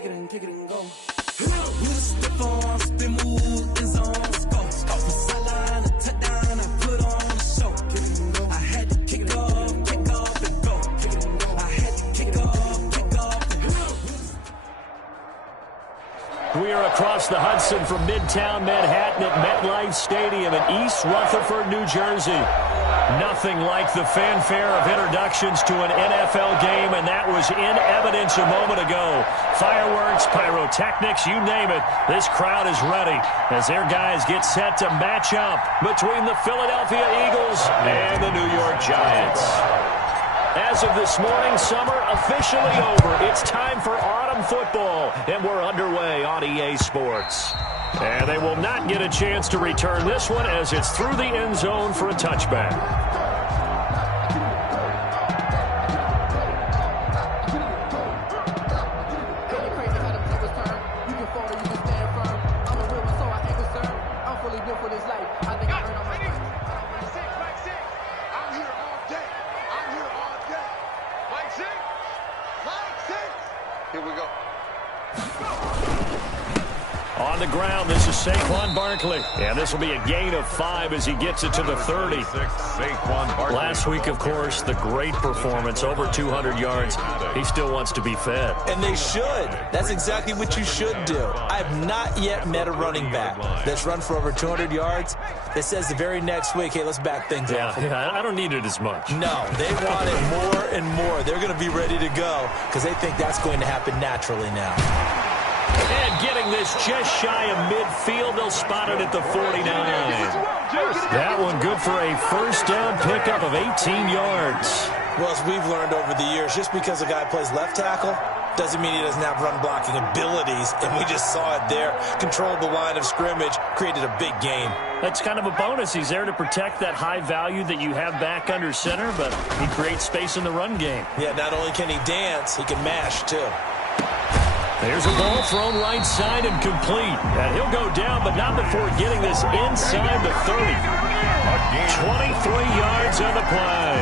kick it and go. We just step on, spin move, end zone, let's go. From sideline to touchdown, I put on the show. I had to kick off and go. I had to kick off and go. We are across the Hudson from Midtown Manhattan at MetLife Stadium in East Rutherford, New Jersey. Nothing like the fanfare of introductions to an NFL game, and that was in evidence a moment ago. Fireworks, pyrotechnics, you name it. This crowd is ready as their guys get set to match up between the Philadelphia Eagles and the New York Giants. As of this morning, summer officially over. It's time for autumn football, and we're underway on EA Sports. And they will not get a chance to return this one as it's through the end zone for a touchback. Here we go. On the ground, this is Saquon Barkley. And this will be a gain of 5 as he gets it to the 30. Last week, of course, the great performance, over 200 yards. He still wants to be fed. And they should. That's exactly what you should do. I've not yet met a running back that's run for over 200 yards that says the very next week, hey, let's back things up. Yeah, I don't need it as much. No, they want it more and more. They're going to be ready to go because they think that's going to happen naturally now. And getting this just shy of midfield, they'll spot it at the 49. That one good for a first down pickup of 18 yards. Well, as we've learned over the years, just because a guy plays left tackle doesn't mean he doesn't have run blocking abilities, and we just saw it there. Controlled the line of scrimmage, created a big gain. That's kind of a bonus. He's there to protect that high value that you have back under center, but he creates space in the run game. Yeah, not only can he dance, he can mash, too. There's a ball thrown right side and complete. And he'll go down, but not before getting this inside the 30. 23 yards on the play.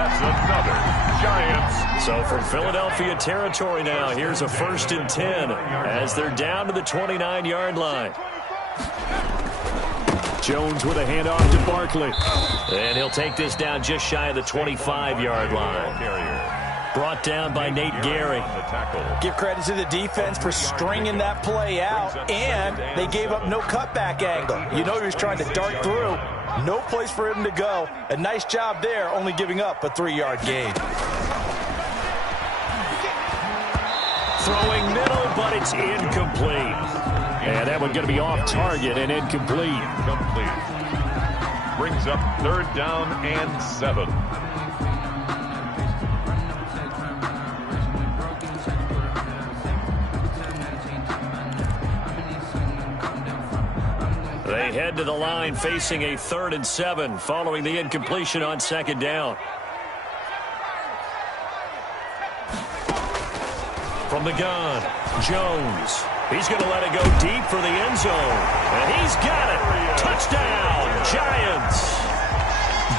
That's another Giants. So from Philadelphia territory now, here's a 1st and 10 as they're down to the 29-yard line. Jones with a handoff to Barkley. And he'll take this down just shy of the 25-yard line. Brought down by Nate Gary. Give credit to the defense for stringing that play out, and they gave up no cutback angle. You know he was trying to dart through. No place for him to go. A nice job there, only giving up a 3-yard gain. Throwing middle, but it's incomplete. And that one going to be off target and incomplete. Brings up 3rd down and 7. They head to the line facing a 3rd and 7 following the incompletion on 2nd down. From the gun, Jones. He's going to let it go deep for the end zone. And he's got it. Touchdown, Giants.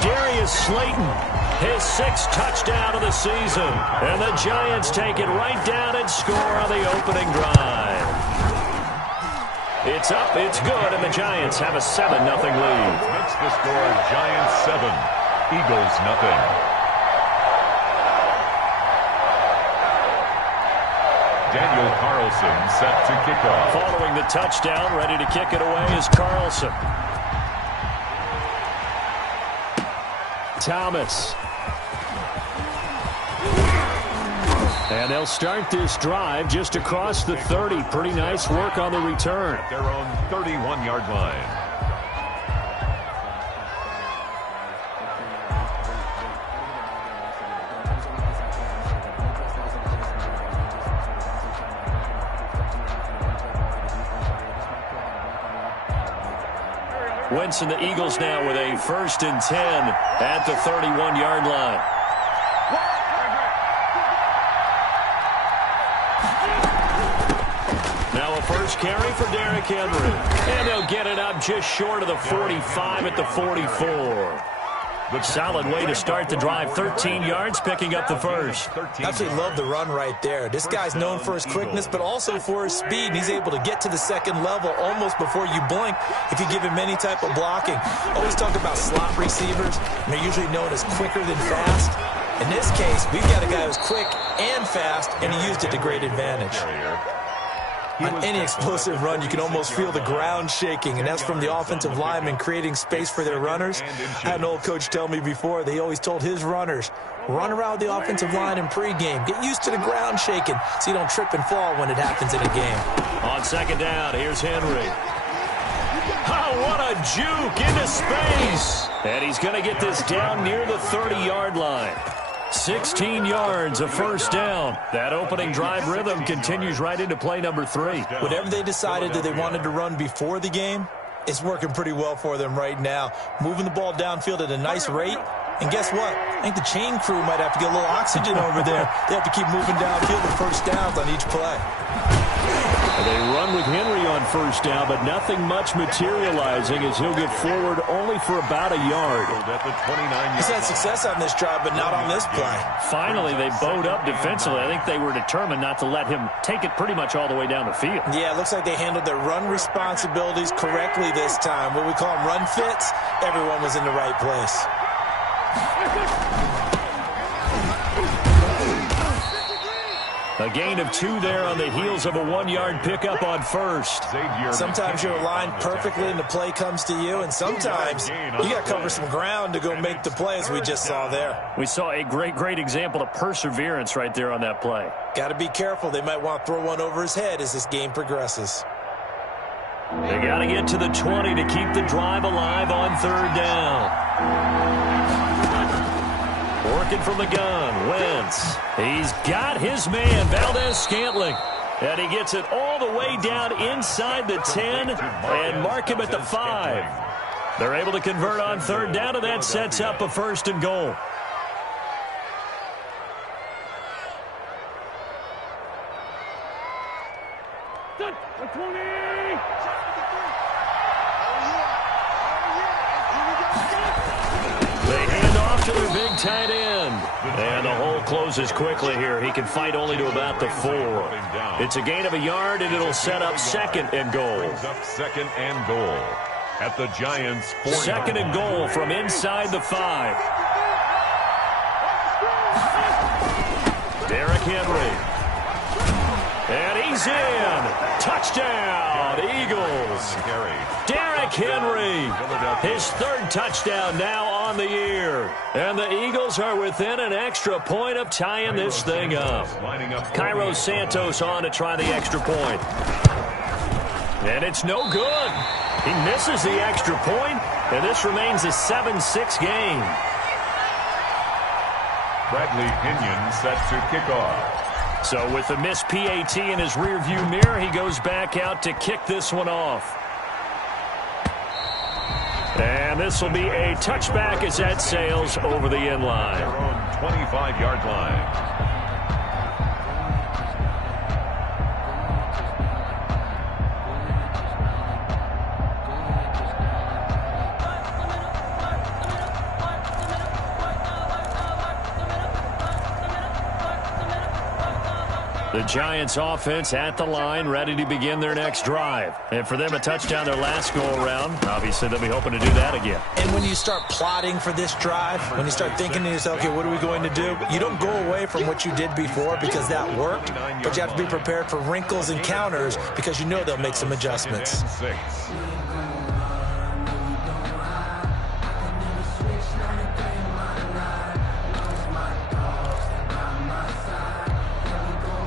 Darius Slayton, his 6th touchdown of the season. And the Giants take it right down and score on the opening drive. It's up, it's good, and the Giants have a 7-0 lead. Makes the score Giants 7, Eagles 0. Daniel Carlson set to kick off. Following the touchdown, ready to kick it away is Carlson. Thomas. And they'll start this drive just across the 30. Pretty nice work on the return. At their own 31-yard line. Wentz and the Eagles now with a 1st and 10 at the 31-yard line. Now a first carry for Derrick Henry. And they'll get it up just short of the 45 at the 44. Solid way to start the drive. 13 yards, picking up the first. Absolutely love the run right there. This guy's known for his quickness, but also for his speed. And he's able to get to the second level almost before you blink if you give him any type of blocking. Always talk about slot receivers, and they're usually known as quicker than fast. In this case, we've got a guy who's quick and fast, and he used it to great advantage. On any explosive run, you can almost feel the ground shaking, and that's from the offensive linemen creating space for their runners. I had an old coach tell me before, they always told his runners, run around the offensive line in pregame. Get used to the ground shaking so you don't trip and fall when it happens in a game. On second down, here's Henry. Oh, what a juke into space. And he's going to get this down near the 30-yard line. 16 yards, a first down. That opening drive rhythm continues right into play number 3. Whatever they decided that they wanted to run before the game, it's working pretty well for them right now. Moving the ball downfield at a nice rate. And guess what? I think the chain crew might have to get a little oxygen over there. They have to keep moving downfield with first downs on each play. They run with Henry on first down, but nothing much materializing as he'll get forward only for about a yard. He's had success on this drive, but not on this play. Finally, they bowed up defensively. I think they were determined not to let him take it pretty much all the way down the field. Yeah, it looks like they handled their run responsibilities correctly this time. What we call them run fits, everyone was in the right place. A gain of 2 there on the heels of a 1-yard pickup on first. Sometimes you're aligned perfectly and the play comes to you, and sometimes you got to cover some ground to go make the play, as we just saw there. We saw a great example of perseverance right there on that play. Got to be careful. They might want to throw one over his head as this game progresses. They got to get to the 20 to keep the drive alive on third down. Working from the gun, Wentz. He's got his man, Valdez-Scantling. And he gets it all the way down inside the 10 and mark him at the 5. They're able to convert on third down, and that sets up a first and goal. To their big tight end. And the hole closes quickly here. He can fight only to about the 4. It's a gain of a yard, and it'll set up second and goal. Second and goal at the Giants' 40. Second and goal from inside the 5. Derrick Henry. And he's in. Touchdown, Eagles. Derrick Henry, his 3rd touchdown now on the year. And the Eagles are within an extra point of tying this thing up. Cairo Santos on to try the extra point. And it's no good. He misses the extra point, and this remains a 7-6 game. Bradley Pinion set to kick off. So with the missed PAT in his rearview mirror, he goes back out to kick this one off. And this will be a touchback as that sails over the end line. 25-yard line. The Giants offense at the line, ready to begin their next drive. And for them, a touchdown their last go-around. Obviously, they'll be hoping to do that again. And when you start plotting for this drive, when you start thinking to yourself, okay, what are we going to do? You don't go away from what you did before because that worked, but you have to be prepared for wrinkles and counters because you know they'll make some adjustments.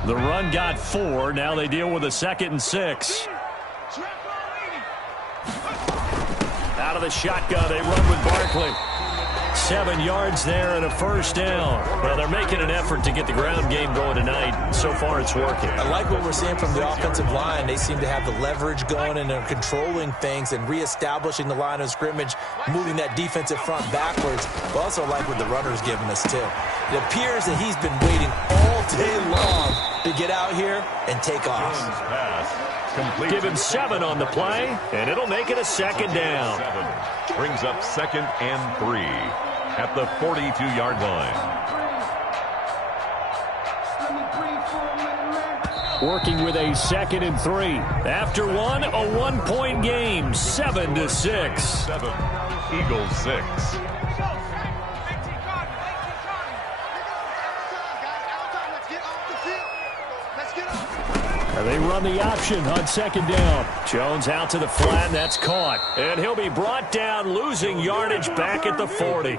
The run got 4. Now they deal with a 2nd and 6. Out of the shotgun, they run with Barkley. 7 yards there and a first down. Well, they're making an effort to get the ground game going tonight. So far, it's working. I like what we're seeing from the offensive line. They seem to have the leverage going, and they're controlling things and reestablishing the line of scrimmage, moving that defensive front backwards. But also like what the runner's giving us, too. It appears that he's been waiting all day long to get out here and take off. Give him 7 on the play, and it'll make it a 2nd down. 7 brings up 2nd and 3 at the 42-yard line. Working with a 2nd and 3. After one, a 1-point game, 7-6. 7, Eagles 6. They run the option on 2nd down. Jones out to the flat, and that's caught. And he'll be brought down, losing yardage back at the 40.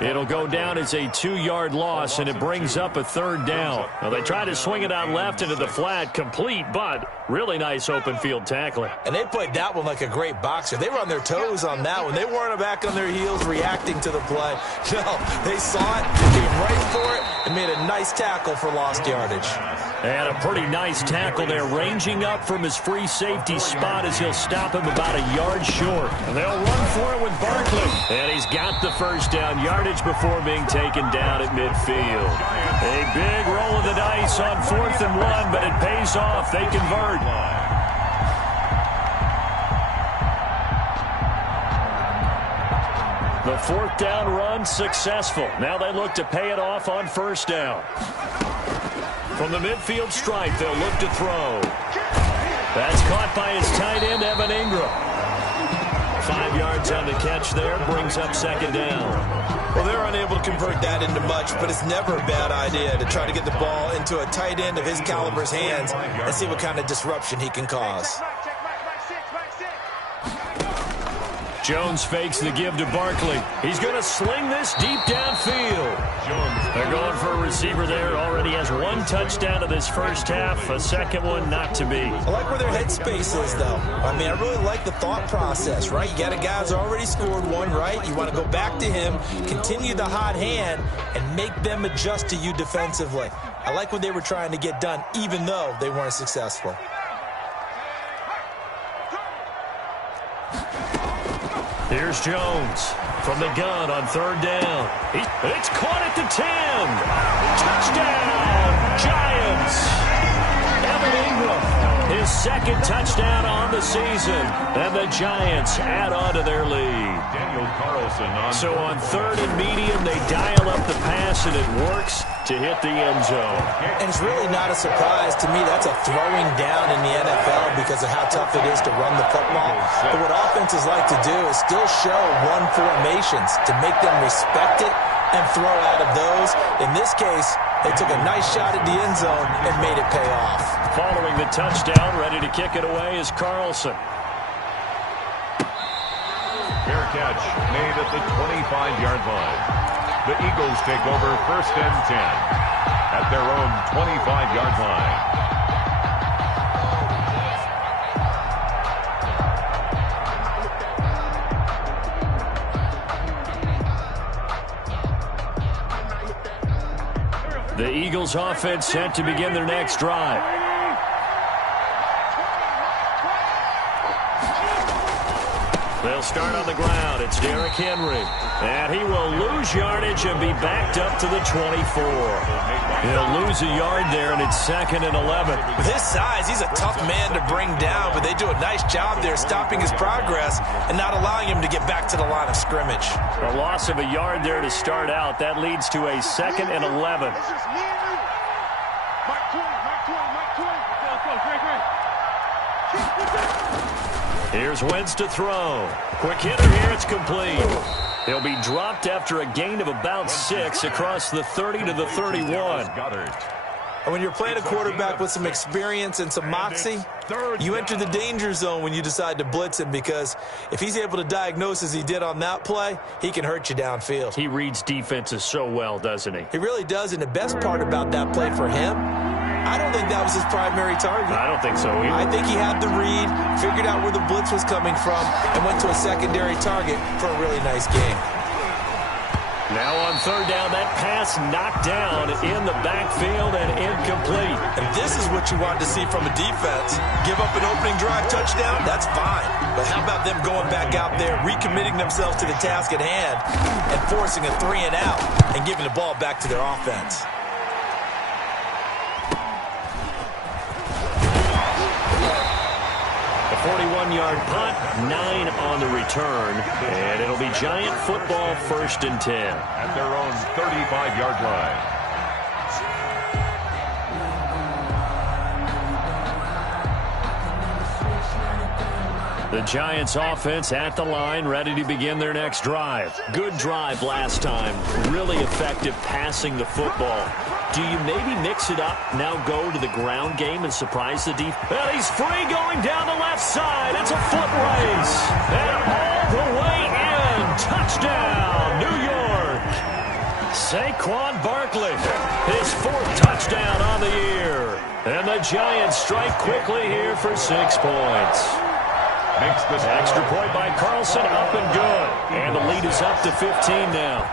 It'll go down as a 2-yard loss, and it brings up a 3rd down. Now, they try to swing it out left into the flat, complete, but really nice open field tackling. And they played that one like a great boxer. They were on their toes on that one. They weren't back on their heels reacting to the play. No, they saw it, came right for it, and made a nice tackle for lost yardage. And a pretty nice tackle there, ranging up from his free safety spot as he'll stop him about a yard short. And they'll run for it with Barkley. And he's got the 1st down yardage before being taken down at midfield. A big roll of the dice on 4th and 1, but it pays off. They convert. The 4th down run successful. Now they look to pay it off on 1st down. From the midfield stripe, they'll look to throw. That's caught by his tight end, Evan Ingram. 5 yards on the catch there, brings up 2nd down. Well, they're unable to convert that into much, but it's never a bad idea to try to get the ball into a tight end of his caliber's hands and see what kind of disruption he can cause. Jones fakes the give to Barkley. He's going to sling this deep downfield. They're going for a receiver there. Already has 1 touchdown of this first half. A 2nd one not to be. I like where their headspace is, though. I mean, I really like the thought process, right? You got a guy who's already scored 1, right? You want to go back to him, continue the hot hand, and make them adjust to you defensively. I like what they were trying to get done, even though they weren't successful. Here's Jones from the gun on 3rd down. It's caught at the 10. Touchdown, Giants. Evan Ingram, his 2nd touchdown on the season. And the Giants add on to their lead. So on 3rd and medium, they dial up the pass, and it works to hit the end zone. And it's really not a surprise to me. That's a throwing down in the NFL because of how tough it is to run the football. But what offenses like to do is still show 1 formations to make them respect it and throw out of those. In this case, they took a nice shot at the end zone and made it pay off. Following the touchdown, ready to kick it away is Carlson. Fair catch made at the 25-yard line. The Eagles take over 1st and 10 at their own 25-yard line. The Eagles offense set to begin their next drive. They'll start on the ground. It's Derrick Henry. And he will lose yardage and be backed up to the 24. He'll lose a yard there, and it's 2nd and 11. With his size, he's a tough man to bring down, but they do a nice job there stopping his progress and not allowing him to get back to the line of scrimmage. A loss of a yard there to start out. That leads to a 2nd and 11. Here's Wentz to throw. Quick hitter here. It's complete. He'll be dropped after a gain of about 6 across the 30 to the 31. And when you're playing a quarterback with some experience and some moxie, you enter the danger zone when you decide to blitz him, because if he's able to diagnose as he did on that play, he can hurt you downfield. He reads defenses so well, doesn't he? He really does, and the best part about that play for him, I don't think that was his primary target. I don't think so either. I think he had the read, figured out where the blitz was coming from, and went to a secondary target for a really nice game. Now on 3rd down, that pass knocked down in the backfield and incomplete. And this is what you want to see from a defense. Give up an opening drive touchdown, that's fine. But how about them going back out there, recommitting themselves to the task at hand, and forcing a 3 and out, and giving the ball back to their offense. 41-yard punt, 9 on the return, and it'll be Giant football 1st and 10. At their own 35-yard line. The Giants offense at the line, ready to begin their next drive. Good drive last time. Really effective passing the football. Do you maybe mix it up, now go to the ground game and surprise the defense? And he's free going down the left side. It's a foot race. And all the way in. Touchdown, New York. Saquon Barkley, his 4th touchdown on the year. And the Giants strike quickly here for 6 points. Makes this extra point by Carlson, up and good. And the lead is up to 15 now.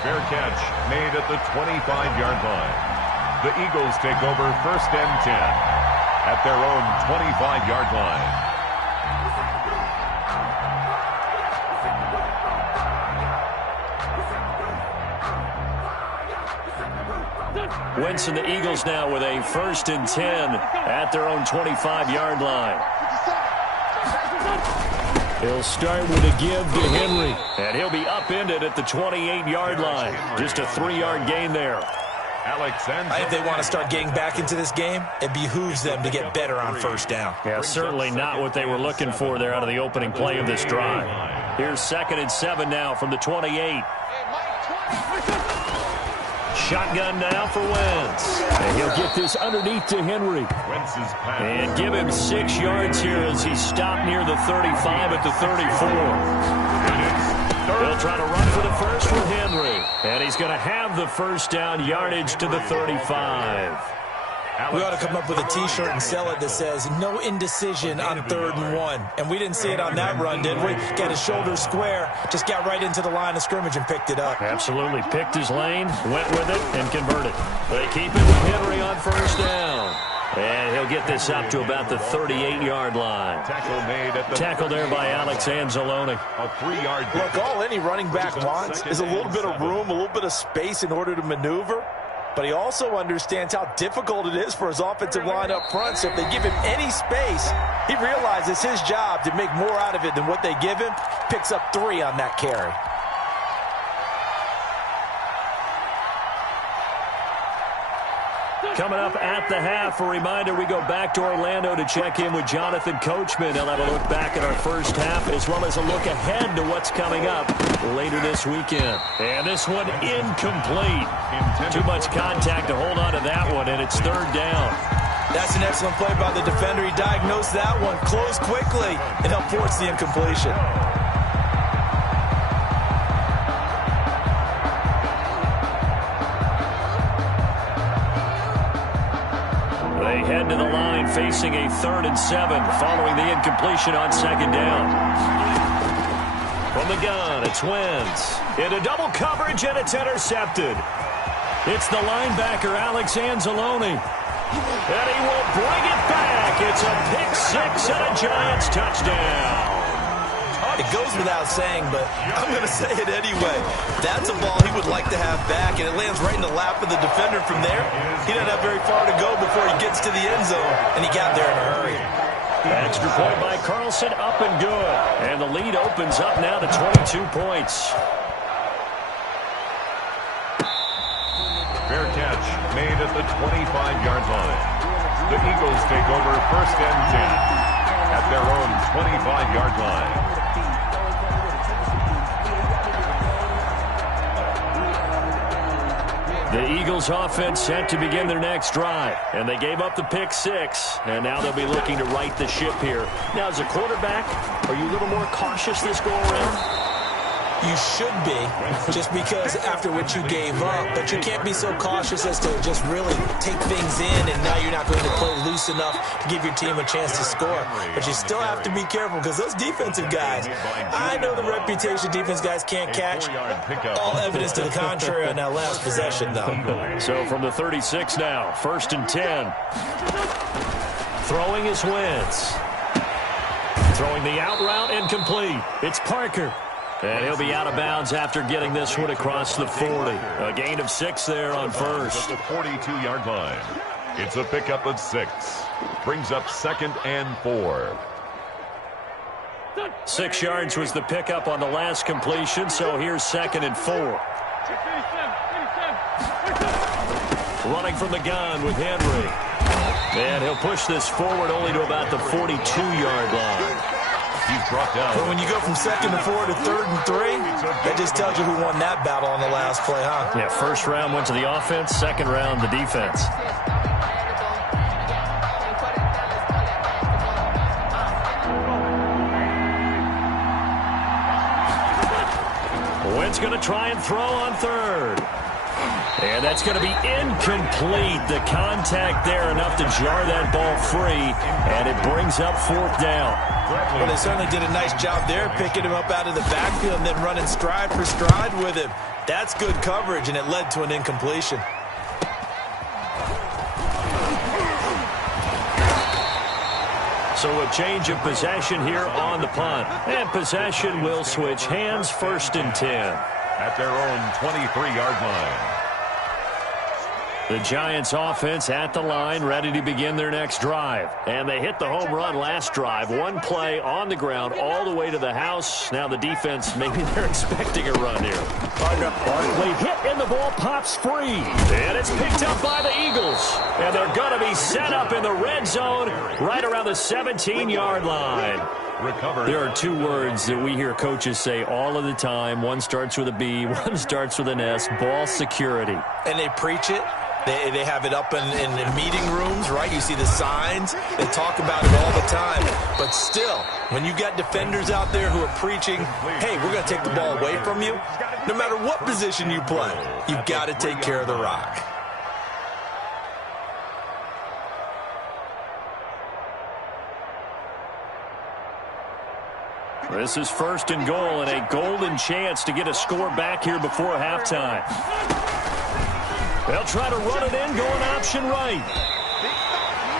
Fair catch made at the 25-yard line. The Eagles take over 1st and 10 at their own 25-yard line. Wentz and the Eagles now with a 1st and 10 at their own 25-yard line. He'll start with a give to Henry, and he'll be upended at the 28-yard line. Just a 3-yard gain there. If they want to start getting back into this game, it behooves them to get better on 1st down. Yeah, certainly not what they were looking for there out of the opening play of this drive. Here's 2nd and 7 now from the 28. Shotgun now for Wentz. And he'll get this underneath to Henry. And give him 6 yards here as he stopped near the 35 at the 34. He'll try to run for the first with Henry. And he's going to have the 1st down yardage to the 35. We ought to come up with a T-shirt and sell it that says, no indecision on 3rd and 1. And we didn't see it on that run, did we? Got his shoulders square, just got right into the line of scrimmage and picked it up. Absolutely. Picked his lane, went with it, and converted. They keep it with Henry on 1st down. And he'll get this up to about the 38-yard line. Tackle there by Alex Anzalone. A 3-yard. Look, all any running back wants is a little bit of room, a little bit of space in order to maneuver. But he also understands how difficult it is for his offensive line up front. So if they give him any space, he realizes his job to make more out of it than what they give him. Picks up 3 on that carry. Coming up at the half, a reminder, we go back to Orlando to check in with Jonathan Coachman. He'll have a look back at our 1st half as well as a look ahead to what's coming up later this weekend. And this one incomplete. Too much contact to hold on to that one, and it's 3rd down. That's an excellent play by the defender. He diagnosed that one, closed quickly, and helped force the incompletion. Head to the line facing a 3rd and 7 following the incompletion on 2nd down. From the gun, it's Wentz. Into double coverage, and it's intercepted. It's the linebacker, Alex Anzalone. And he will bring it back. It's a pick 6 and a Giants touchdown. It goes without saying, but I'm going to say it anyway. That's a ball he would like to have back, and it lands right in the lap of the defender from there. He doesn't have very far to go before he gets to the end zone, and he got there in a hurry. Extra point by Carlson, up and good. And the lead opens up now to 22 points. Fair catch made at the 25-yard line. The Eagles take over 1st and 10 at their own 25-yard line. The Eagles offense set to begin their next drive, and they gave up the pick 6, and now they'll be looking to right the ship here. Now, as a quarterback, are you a little more cautious this go-around? You should be, just because after what you gave up, but you can't be so cautious as to just really take things in, and now you're not going to play loose enough to give your team a chance to score. But you still have to be careful, because those defensive guys, I know the reputation defense guys can't catch. All evidence to the contrary on that last possession, though. So from the 36 now, 1st and 10. Throwing is Wentz. Throwing the out route, incomplete. It's Parker. And he'll be out of bounds after getting this one across the 40. A gain of 6 there on first. At the 42-yard line. It's a pickup of 6. Brings up 2nd and 4. 6 yards was the pickup on the last completion, so here's 2nd and 4. Running from the gun with Henry. And he'll push this forward only to about the 42-yard line. He's brought down. But when you go from 2nd and 4 to 3rd and 3, that just tells you who won that battle on the last play, huh? Yeah, first round went to the offense, second round the defense. Wentz going to try and throw on 3rd. And that's going to be incomplete. The contact there enough to jar that ball free, and it brings up 4th down. Well, they certainly did a nice job there, picking him up out of the backfield and then running stride for stride with him. That's good coverage, and it led to an incompletion. So a change of possession here on the punt. And possession will switch hands, 1st and 10. At their own 23-yard line. The Giants offense at the line, ready to begin their next drive. And they hit the home run last drive. One play on the ground all the way to the house. Now the defense, maybe they're expecting a run here. Barkley hit and the ball pops free. And it's picked up by the Eagles. And they're going to be set up in the red zone right around the 17-yard line. Recovered. There are 2 words that we hear coaches say all of the time. One starts with a B, one starts with an S, ball security. And they preach it. They have it up in meeting rooms, right? You see the signs. They talk about it all the time. But still, when you got defenders out there who are preaching, hey, we're going to take the ball away from you, no matter what position you play, you've got to take care of the rock. This is 1st and goal and a golden chance to get a score back here before halftime. They'll try to run it in, going option right.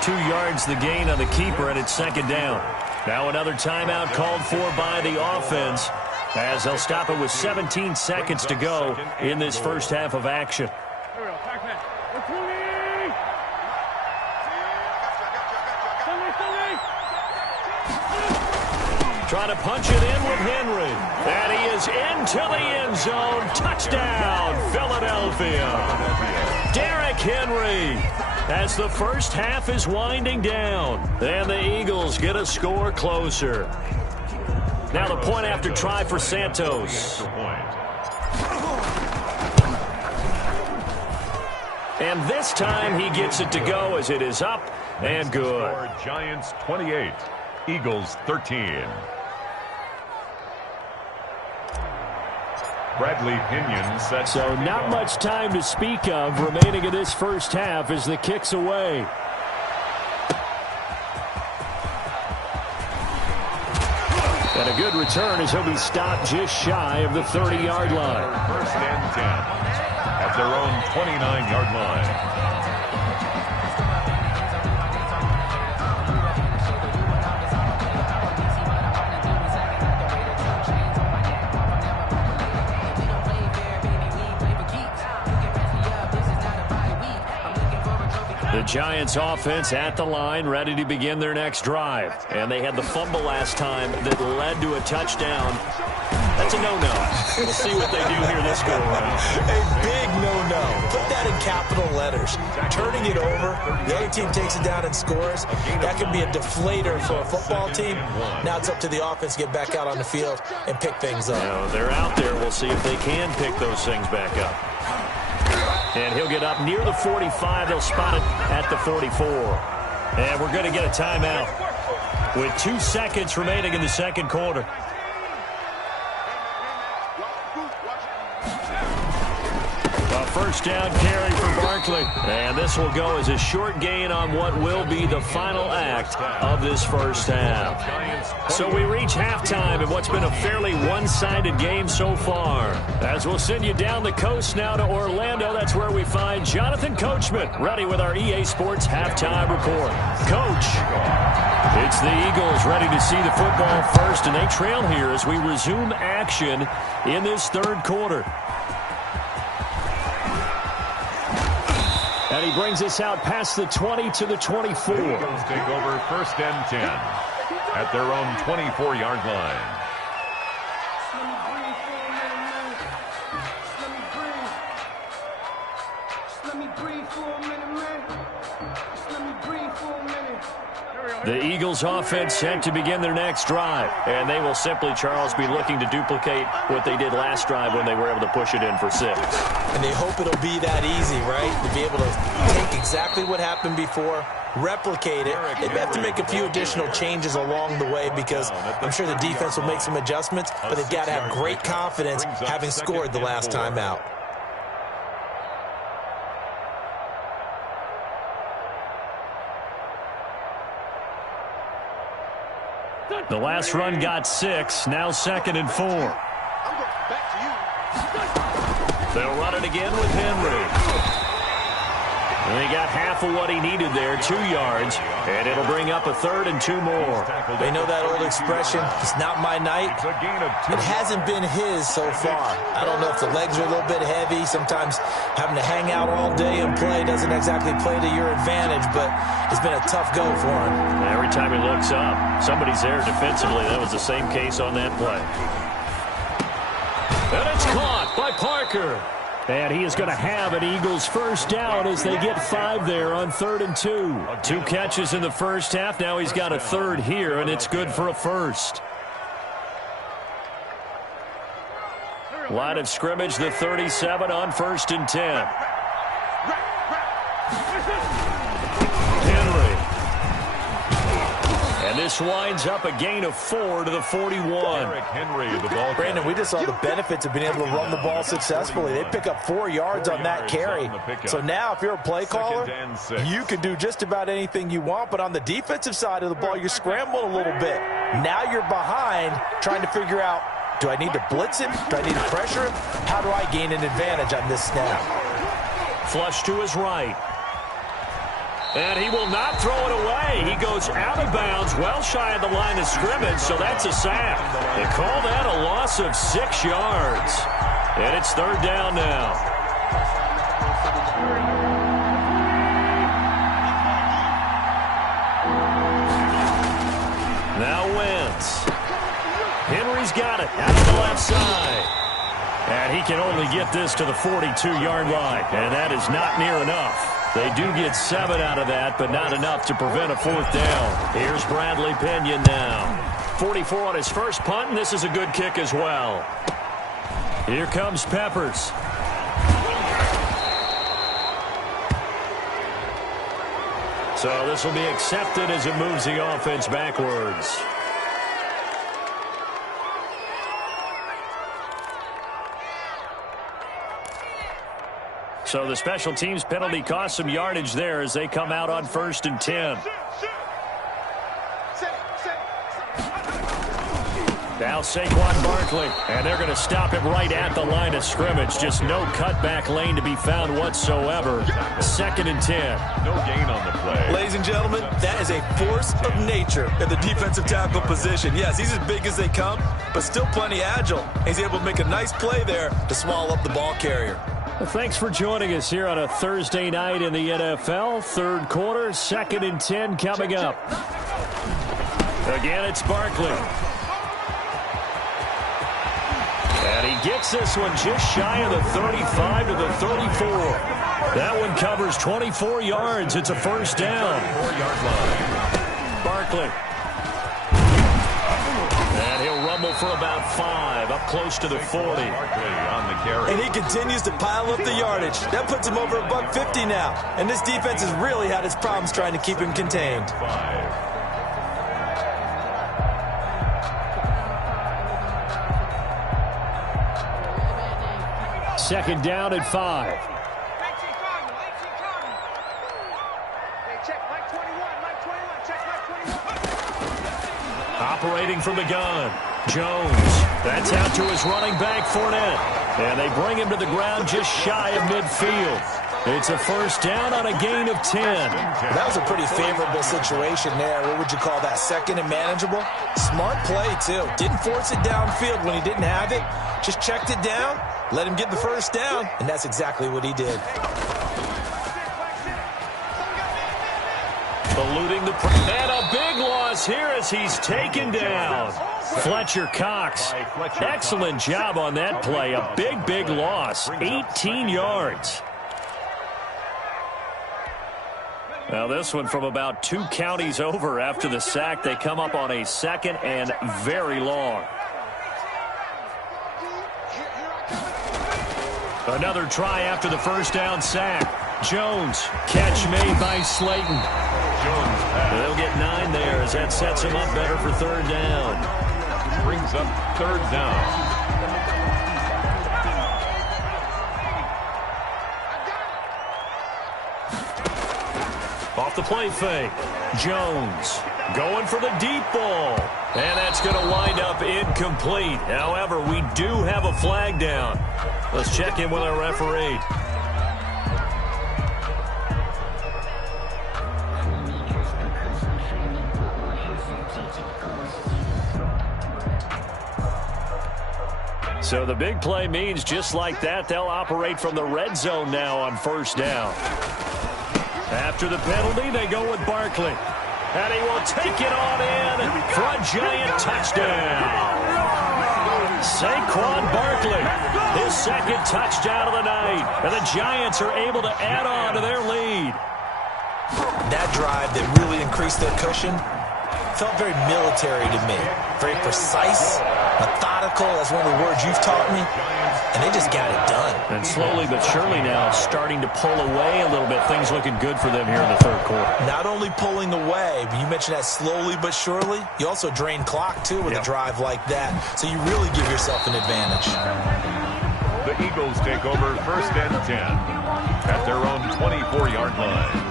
2 yards the gain on the keeper, and it's 2nd down. Now another timeout called for by the offense, as they'll stop it with 17 seconds to go in this first half of action. Trying to punch it in with Henry. And he is into the end zone. Touchdown, Philadelphia. Derrick Henry, as the first half is winding down. And the Eagles get a score closer. Now the point after try for Santos. And this time he gets it to go as it is up and good. Giants 28, Eagles 13. Bradley Pinion sets. So not much time to speak of remaining in this first half as the kick's away. And a good return as he'll be stopped just shy of the 30-yard line. 1st and 10 at their own 29-yard line. The Giants offense at the line, ready to begin their next drive. And they had the fumble last time that led to a touchdown. That's a no-no. We'll see what they do here this go-around. A big no-no. Put that in capital letters. Turning it over, the other team takes it down and scores. That can be a deflator for a football team. Now it's up to the offense to get back out on the field and pick things up. Now, they're out there. We'll see if they can pick those things back up. And he'll get up near the 45. They'll spot it at the 44. And we're going to get a timeout with 2 seconds remaining in the second quarter. A first down carry for Barkley. And this will go as a short gain on what will be the final act of this first half. So we reach halftime in what's been a fairly one-sided game so far. As we'll send you down the coast now to Orlando, that's where we find Jonathan Coachman, ready with our EA Sports halftime report. Coach, it's the Eagles ready to see the football first, and they trail here as we resume action in this third quarter. And he brings us out past the 20 to the 24. The Eagles take over first and 10 at their own 24-yard line. The Eagles offense set to begin their next drive. And they will simply, Charles, be looking to duplicate what they did last drive when they were able to push it in for 6. And they hope it'll be that easy, right? To be able to take exactly what happened before, replicate it. They have to make a few additional changes along the way because I'm sure the defense will make some adjustments, but they've got to have great confidence having scored the last time out. The last run got 6, now 2nd and 4. They'll run it again with Henry. And he got half of what he needed there, 2 yards, and it'll bring up a 3rd and 2 more. They know that old expression, it's not my night. It hasn't been his so far. I don't know if the legs are a little bit heavy. Sometimes having to hang out all day and play doesn't exactly play to your advantage, but it's been a tough go for him. Every time he looks up, somebody's there defensively. That was the same case on that play. And it's caught by Parker. And he is going to have an Eagles first down as they get 5 there on 3rd and 2. 2 catches in the first half. Now he's got a 3rd here, and it's good for a 1st. Line of scrimmage, the 37 on 1st and 10. Henry. And this winds up a gain of 4 to the 41. Henry, the ball. Brandon, we just saw the benefits of being able to run the ball successfully. They pick up 4 yards on that carry. So now if you're a play caller, you can do just about anything you want. But on the defensive side of the ball, you're scrambling a little bit. Now you're behind trying to figure out, do I need to blitz him? Do I need to pressure him? How do I gain an advantage on this snap? Flush to his right. And he will not throw it away. He goes out of bounds, well shy of the line of scrimmage, so that's a sack. They call that a loss of 6 yards. And it's 3rd down now. Now Wentz. Henry's got it out to the left side. And he can only get this to the 42-yard line, and that is not near enough. They do get 7 out of that, but not enough to prevent a 4th down. Here's Bradley Pinion now. 44 on his first punt, and this is a good kick as well. Here comes Peppers. So this will be accepted as it moves the offense backwards. So the special teams penalty cost some yardage there as they come out on 1st and 10. Now Saquon Barkley, and they're going to stop him right at the line of scrimmage. Just no cutback lane to be found whatsoever. 2nd and 10. No gain on the play. Ladies and gentlemen, that is a force of nature at the defensive tackle position. Yes, he's as big as they come, but still plenty agile. He's able to make a nice play there to swallow up the ball carrier. Well, thanks for joining us here on a Thursday night in the NFL. 3rd quarter, 2nd and 10 coming up. Again, it's Barkley. And he gets this one just shy of the 35 to the 34. That one covers 24 yards. It's a first down. 4-yard line. Barkley. And he'll rumble for about 5, up close to the 40. Barkley on the carry. And he continues to pile up the yardage. That puts him over $150 now. And this defense has really had its problems trying to keep him contained. 5. Second down at 5. Operating from the gun, Jones. That's out to his running back, Fournette. And they bring him to the ground just shy of midfield. It's a first down on a gain of 10. That was a pretty favorable situation there. What would you call that? Second and manageable? Smart play, too. Didn't force it downfield when he didn't have it. Just checked it down, let him get the first down, and that's exactly what he did. Eluding the and a big loss here as he's taken down. Fletcher Cox. Excellent job on that play. A big loss. 18 yards. Now this one from about 2 counties over after the sack. They come up on a second and very long. Another try after the first down sack. Jones, catch made by Slayton. They'll get 9 there as that sets him up better for third down. Brings up third down. Off the play fake. Jones going for the deep ball. And that's going to wind up incomplete. However, we do have a flag down. Let's check in with our referee. So the big play means just like that, they'll operate from the red zone now on first down. After the penalty, they go with Barkley. And he will take it on in for a giant touchdown. Saquon Barkley, his second touchdown of the night. And the Giants are able to add on to their lead. That drive that really increased their cushion felt very military to me. Very precise, methodical. That's one of the words you've taught me. And they just got it done. And slowly but surely now starting to pull away a little bit. Things looking good for them here in the third quarter. Not only pulling away, but you mentioned that slowly but surely. You also drain clock, too, with a drive like that. So you really give yourself an advantage. The Eagles take over first and 10 at their own 24-yard line.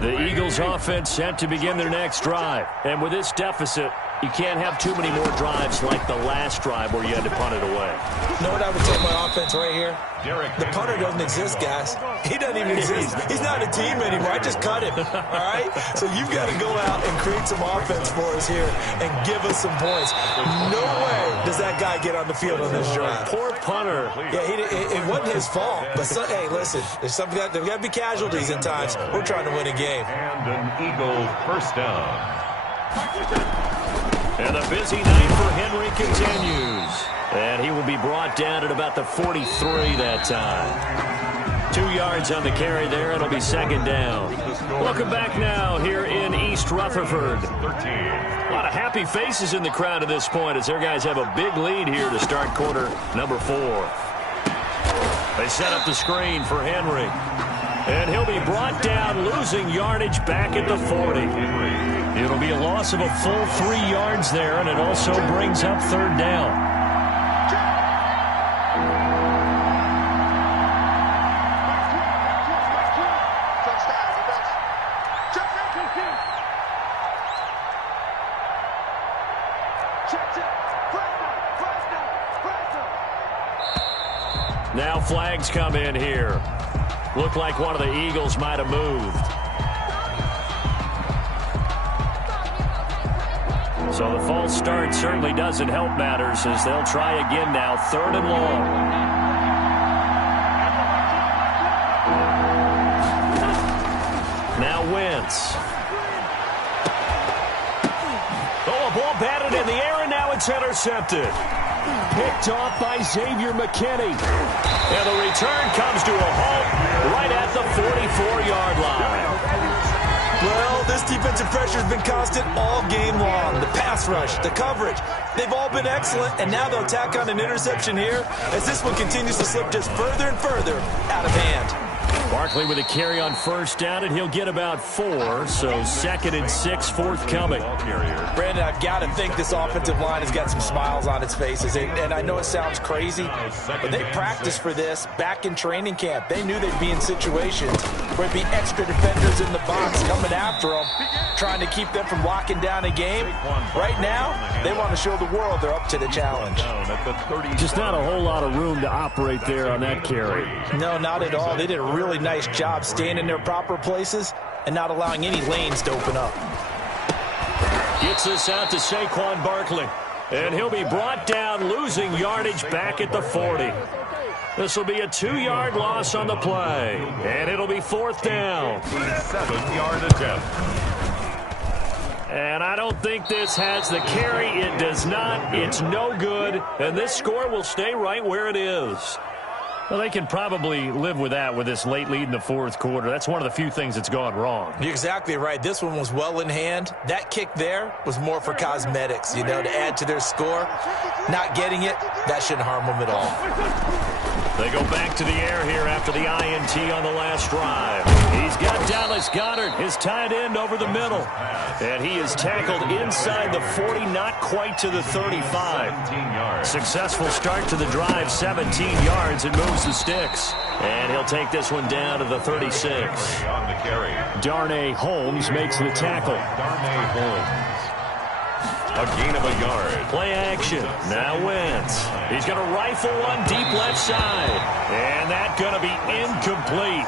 The Eagles offense set to begin their next drive. And with this deficit, you can't have too many more drives like the last drive where you had to punt it away. You know what I would tell my offense right here? The punter doesn't exist, guys. He doesn't even exist. He's not a team anymore. I just cut him, all right? So you've got to go out and create some offense for us here and give us some points. No way does that guy get on the field on this drive. Poor punter. Yeah, it wasn't his fault. But, hey, listen, there's got to be casualties at times. We're trying to win a game. And an Eagle first down. And the busy night for Henry continues. And he will be brought down at about the 43 that time. 2 yards on the carry there. It'll be second down. Welcome back now here in East Rutherford. A lot of happy faces in the crowd at this point as their guys have a big lead here to start quarter number 4. They set up the screen for Henry. And he'll be brought down, losing yardage back at the 40. It'll be a loss of a full 3 yards there, and it also brings up third down. Now flags come in here. Looked like one of the Eagles might have moved. So the false start certainly doesn't help matters as they'll try again now, third and long. Now Wentz. Oh, a ball batted in the air, and now it's intercepted. Picked off by Xavier McKinney. And the return comes to a halt right at the 44-yard line. Well, this defensive pressure has been constant all game long. The pass rush, the coverage, they've all been excellent, and now they'll tack on an interception here as this one continues to slip just further and further out of hand. Barkley with a carry on first down, and he'll get about 4. So 2nd and 6 forthcoming. Brandon, I've got to think this offensive line has got some smiles on its faces. And I know it sounds crazy, but they practiced for this back in training camp. They knew they'd be in situations where there'd be extra defenders in the box coming after them, trying to keep them from locking down a game. Right now, they want to show the world they're up to the challenge. Just not a whole lot of room to operate there on that carry. No, not at all. They did a really nice job staying in their proper places and not allowing any lanes to open up. Gets this out to Saquon Barkley. And he'll be brought down, losing yardage back at the 40. This will be a 2-yard loss on the play. And it'll be 4th down. 7-yard attempt. And I don't think this has the carry. It does not. It's no good. And this score will stay right where it is. Well, they can probably live with that with this late lead in the 4th quarter. That's one of the few things that's gone wrong. You're exactly right. This one was well in hand. That kick there was more for cosmetics, you know, to add to their score. Not getting it, that shouldn't harm them at all. They go back to the air here after the INT on the last drive. He's got Dallas Goedert, his tight end, over the middle. And he is tackled inside the 40, not quite to the 35. Successful start to the drive, 17 yards, and moves the sticks. And he'll take this one down to the 36. On the carry. Darnay Holmes makes the tackle. Darnay Holmes. A gain of a yard. Play action. Now Wentz. He's going to rifle one deep left side. And that's going to be incomplete.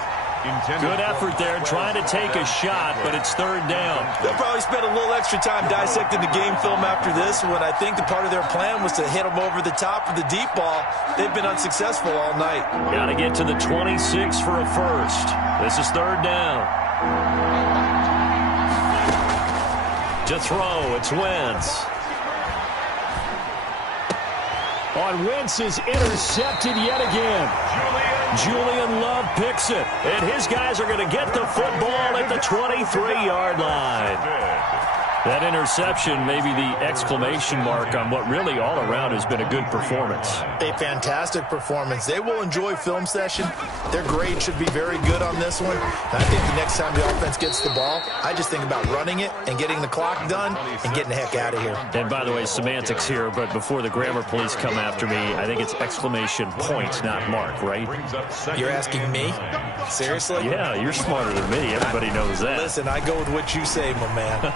Good effort there trying to take a shot, but it's 3rd down. They'll probably spend a little extra time dissecting the game film after this one. I think the part of their plan was to hit them over the top of the deep ball. They've been unsuccessful all night. Got to get to the 26 for a first. This is 3rd down. To throw, it's Wentz. On Wentz is intercepted yet again. Julian Love picks it, and his guys are going to get the football at the 23-yard line. That interception may be the exclamation mark on what really all around has been a good performance. A fantastic performance. They will enjoy film session. Their grade should be very good on this one. And I think the next time the offense gets the ball, I just think about running it and getting the clock done and getting the heck out of here. And by the way, semantics here, but before the grammar police come after me, I think it's exclamation point, not mark, right? You're asking me? Seriously? Yeah, you're smarter than me. Everybody knows that. Listen, I go with what you say, my man.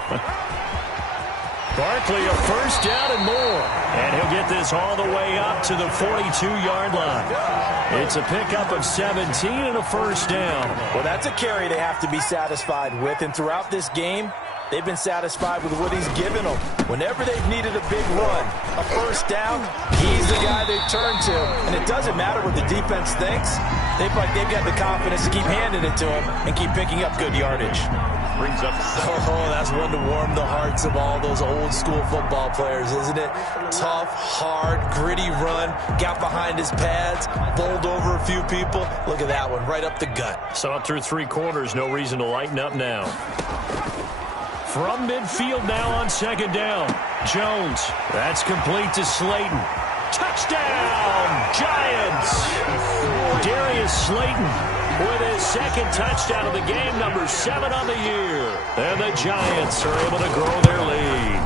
Barkley, a first down and more. And he'll get this all the way up to the 42-yard line. It's a pickup of 17 and a first down. Well, that's a carry they have to be satisfied with. And throughout this game, they've been satisfied with what he's given them. Whenever they've needed a big run, a first down, he's the guy they've turned to. And it doesn't matter what the defense thinks. They've got the confidence to keep handing it to him and keep picking up good yardage. Brings up that's one to warm the hearts of all those old school football players, isn't it? Tough, hard, gritty run, got behind his pads, bowled over a few people. Look at that one, right up the gut. Saw it through 3 quarters, no reason to lighten up now. From midfield now on 2nd down. Jones, that's complete to Slayton. Touchdown, Giants! Darius Slayton with his 2nd touchdown of the game, number 7 on the year. And the Giants are able to grow their lead.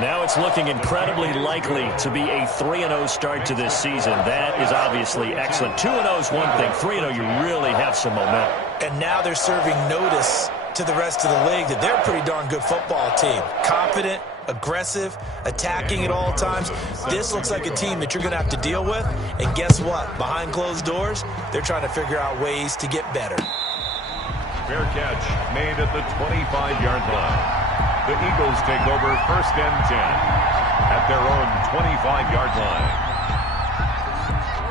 Now it's looking incredibly likely to be a 3-0 start to this season. That is obviously excellent. 2-0 is one thing. 3-0, you really have some momentum. And now they're serving notice to the rest of the league that they're a pretty darn good football team. Confident, aggressive, attacking at all times. This looks like a team that you're going to have to deal with. And guess what? Behind closed doors, they're trying to figure out ways to get better. Fair catch made at the 25-yard line. The Eagles take over 1st and 10 at their own 25-yard line.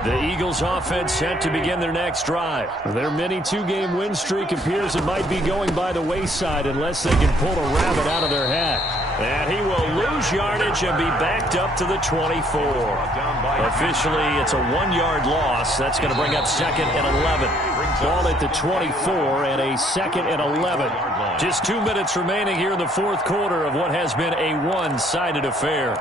The Eagles offense set to begin their next drive. Their mini 2-game win streak appears it might be going by the wayside unless they can pull a rabbit out of their hat. And he will lose yardage and be backed up to the 24. Officially, it's a 1-yard loss. That's going to bring up 2nd and 11. Ball at the 24 and a 2nd and 11. Just 2 minutes remaining here in the 4th quarter of what has been a one-sided affair.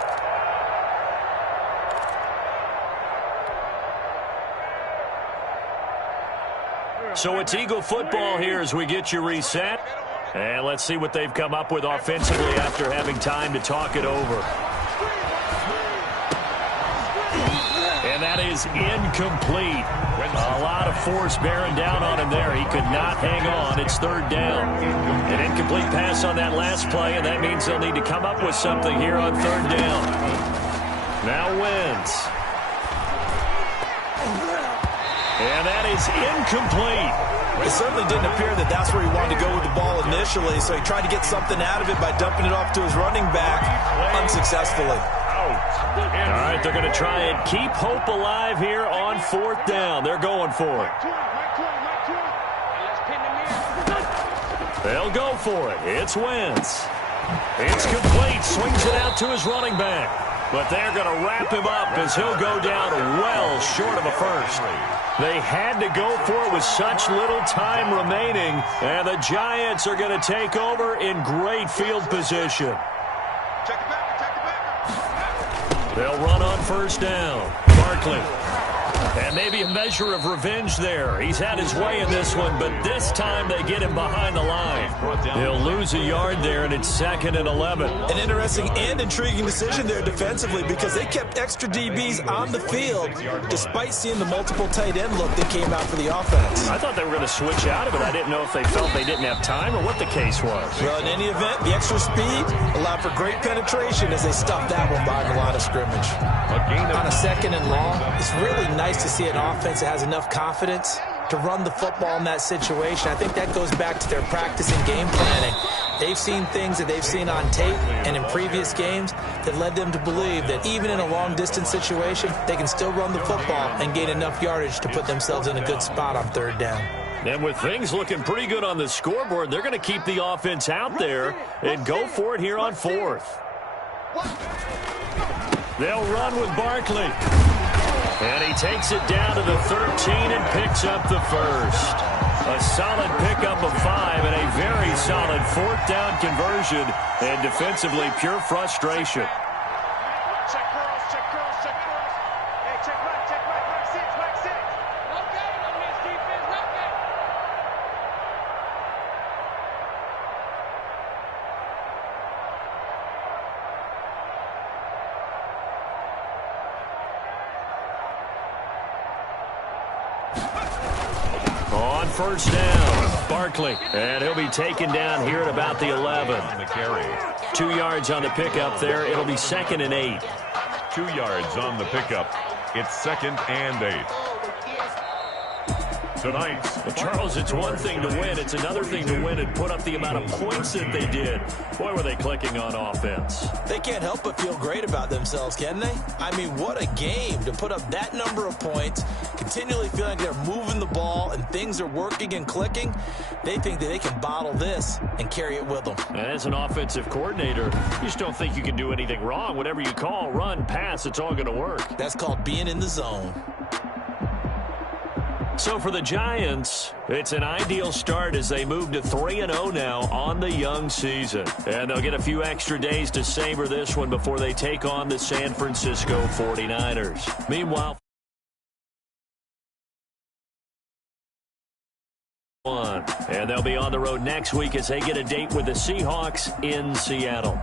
So it's Eagle football here as we get you reset. And let's see what they've come up with offensively after having time to talk it over. And that is incomplete. A lot of force bearing down on him there. He could not hang on. It's third down. An incomplete pass on that last play, and that means they'll need to come up with something here on third down. Now Wentz. And that is incomplete. It certainly didn't appear that that's where he wanted to go with the ball initially, so he tried to get something out of it by dumping it off to his running back unsuccessfully. All right, they're going to try and keep hope alive here on fourth down. They're going for it. They'll go for it. It's Wentz. It's complete. Swings it out to his running back. But they're going to wrap him up as he'll go down well short of a first. They had to go for it with such little time remaining, and the Giants are going to take over in great field position. They'll run on first down. Barkley. And maybe a measure of revenge there. He's had his way in this one, but this time they get him behind the line. He'll lose a yard there, and it's 2nd and 11. An interesting and intriguing decision there defensively because they kept extra DBs on the field despite seeing the multiple tight end look that came out for the offense. I thought they were going to switch out of it. I didn't know if they felt they didn't have time or what the case was. Well, in any event, the extra speed allowed for great penetration as they stuffed that one behind the line of scrimmage. On a 2nd and long, it's really nice to see an offense that has enough confidence to run the football in that situation. I think that goes back to their practice and game planning. They've seen things that they've seen on tape and in previous games that led them to believe that even in a long-distance situation, they can still run the football and gain enough yardage to put themselves in a good spot on third down. And with things looking pretty good on the scoreboard, they're going to keep the offense out there and go for it here on fourth. They'll run with Barkley. And he takes it down to the 13 and picks up the first. A solid pickup of 5 and a very solid fourth down conversion. And defensively, pure frustration. Check cross, check cross, check cross. Hey, check right, back 6, back 6. No game on this defense, no game. On first down, Barkley. And he'll be taken down here at about the 11. 2 yards on the pickup there. It'll be 2nd and 8. 2 yards on the pickup. It's 2nd and 8. Tonight, Well, Charles, it's one thing to win. It's another thing to win and put up the amount of points that they did. Boy, were they clicking on offense. They can't help but feel great about themselves, can they? I mean, what a game to put up that number of points, continually feeling like they're moving the ball and things are working and clicking. They think that they can bottle this and carry it with them. And as an offensive coordinator, you just don't think you can do anything wrong. Whatever you call, run, pass, it's all going to work. That's called being in the zone. So for the Giants, it's an ideal start as they move to 3-0 now on the young season. And they'll get a few extra days to savor this one before they take on the San Francisco 49ers. Meanwhile, and they'll be on the road next week as they get a date with the Seahawks in Seattle.